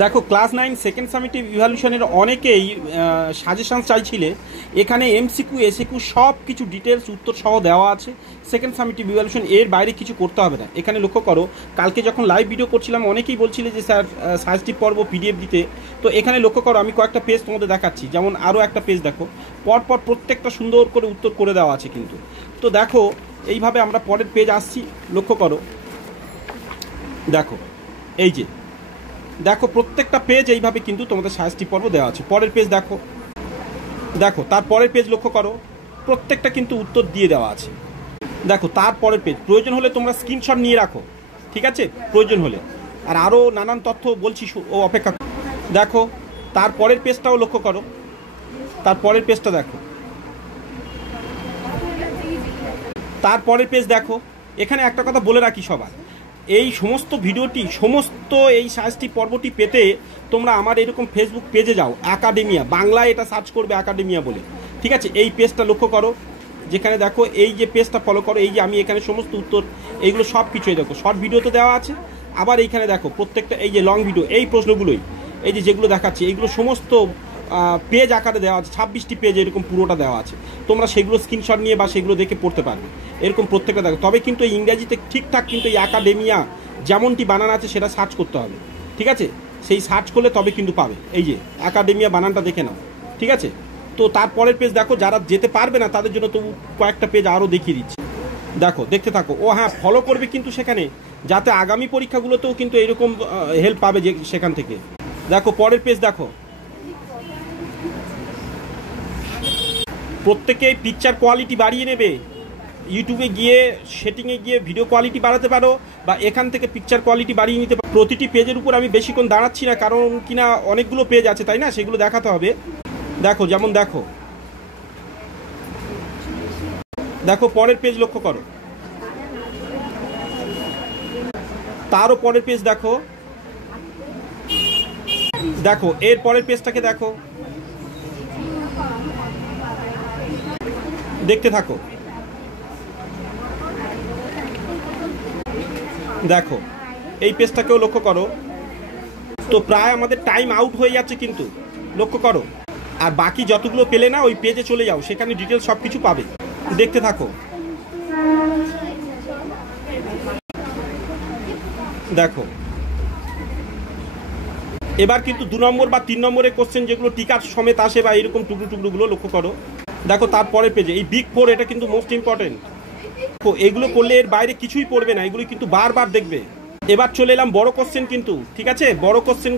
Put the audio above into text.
দেখো class 9 second summative ইভ্যালুয়েশনের অনেকেই suggestion চাইছিলে। এখানে এমসিকিউ এসিকিউ সব কিছু ডিটেলস উত্তর সহ দেওয়া আছে। সেকেন্ড সামেটিভ ইভ্যালুয়েশন এর বাইরে কিছু করতে হবে না। এখানে লক্ষ্য করো, কালকে যখন লাইভ ভিডিও করছিলাম অনেকেই বলছিলে যে স্যার সাজেস্টিভ পর্ব পিডিএফ দিতে। তো এখানে লক্ষ্য করো, আমি কয়েকটা পেজ তোমাদের দেখাচ্ছি। যেমন আরও একটা পেজ দেখো, পরপর প্রত্যেকটা সুন্দর করে উত্তর করে দেওয়া আছে কিন্তু। তো দেখো এইভাবে আমরা পরের পেজ আসছি, লক্ষ্য করো। দেখো এই যে দেখো প্রত্যেকটা পেজ এইভাবে কিন্তু তোমাদের সাজেস্টিভ পর্ব দেওয়া আছে। পরের পেজ দেখো, দেখো তার পরের পেজ লক্ষ্য করো, প্রত্যেকটা কিন্তু উত্তর দিয়ে দেওয়া আছে। দেখো তার পরের পেজ, প্রয়োজন হলে তোমরা স্ক্রিনশট নিয়ে রাখো, ঠিক আছে, প্রয়োজন হলে। আর আরও নানান তথ্য বলছি, ও অপেক্ষা। দেখো তার পরের পেজটাও লক্ষ্য করো, তার পরের পেজটা দেখো, তার পরের পেজ দেখো। এখানে একটা কথা বলে রাখি সবার, এই সমস্ত ভিডিওটি, সমস্ত এই সাজেস্টিভ পর্বটি পেতে তোমরা আমার এরকম ফেসবুক পেজে যাও, একাডেমিয়া বাংলায় এটা সার্চ করবে একাডেমিয়া বলে, ঠিক আছে। এই পেজটা লক্ষ্য করো, যেখানে দেখো এই যে পেজটা ফলো করো, এই যে আমি এখানে সমস্ত উত্তর এইগুলো সব কিছুই দেখো, শর্ট ভিডিও তো দেওয়া আছে। আবার এইখানে দেখো প্রত্যেকটা এই যে লং ভিডিও, এই প্রশ্নগুলোই এই যে যেগুলো দেখাচ্ছি, এইগুলো সমস্ত পেজ আকারে দেওয়া আছে। 26টি পেজ এরকম পুরোটা দেওয়া আছে। তোমরা সেগুলো স্ক্রিনশট নিয়ে বা সেগুলো দেখে পড়তে পারবে, এরকম প্রত্যেকটা দেখো। তবে কিন্তু এই ইংরাজিতে ঠিকঠাক কিন্তু এই একাডেমিয়া যেমনটি বানান আছে সেটা সার্চ করতে হবে, ঠিক আছে। সেই সার্চ করলে তবে কিন্তু পাবে। এই যে একাডেমিয়া বানানটা দেখে নাও, ঠিক আছে। তো তারপরের পেজ দেখো, যারা যেতে পারবে না তাদের জন্য তো কয়েকটা পেজ আরও দেখিয়ে দিচ্ছি। দেখো দেখতে থাকো। ও হ্যাঁ, ফলো করবে কিন্তু সেখানে, যাতে আগামী পরীক্ষাগুলোতেও কিন্তু এরকম হেল্প পাবে যে সেখান থেকে। দেখো পরের পেজ দেখো, প্রত্যেকেই পিকচার কোয়ালিটি বাড়িয়ে নেবে। ইউটিউবে গিয়ে সেটিংয়ে গিয়ে ভিডিও কোয়ালিটি বাড়াতে পারো, বা এখান থেকে পিকচার কোয়ালিটি বাড়িয়ে নিতে পারো। প্রতিটি পেজের উপর আমি বেশিক্ষণ দাঁড়াচ্ছি না, কারণ কিনা অনেকগুলো পেজ আছে, তাই না, সেগুলো দেখাতে হবে। দেখো যেমন দেখো, দেখো পরের পেজ লক্ষ্য করো, তারও পরের পেজ দেখো, দেখো এর পরের পেজটাকে দেখো, দেখতে থাকো। দেখো এই পেজটাকেও লক্ষ্য করো। তো প্রায় আমাদের টাইম আউট হয়ে যাচ্ছে কিন্তু, লক্ষ্য করো। আর বাকি যতগুলো পেলে না, ওই পেজে চলে যাও, সেখানে ডিটেলস সব কিছু পাবে, দেখতে থাকো। দেখো এবার কিন্তু 2 নম্বর বা 3 নম্বরের কোশ্চেন যেগুলো টিকার সমেত আসে বা এরকম টুকরো টুকরোগুলো লক্ষ্য করো। দেখো তারপরের পেজে এই বিগ 4, এটা কিন্তু মোস্ট ইম্পর্টেন্ট। এগুলো করলে এর বাইরে কিছুই পড়বে না, এগুলো কিন্তু বারবার দেখবে। এবার চলে এলাম বড় কোশ্চেন কিন্তু, ঠিক আছে, বড় কোশ্চেন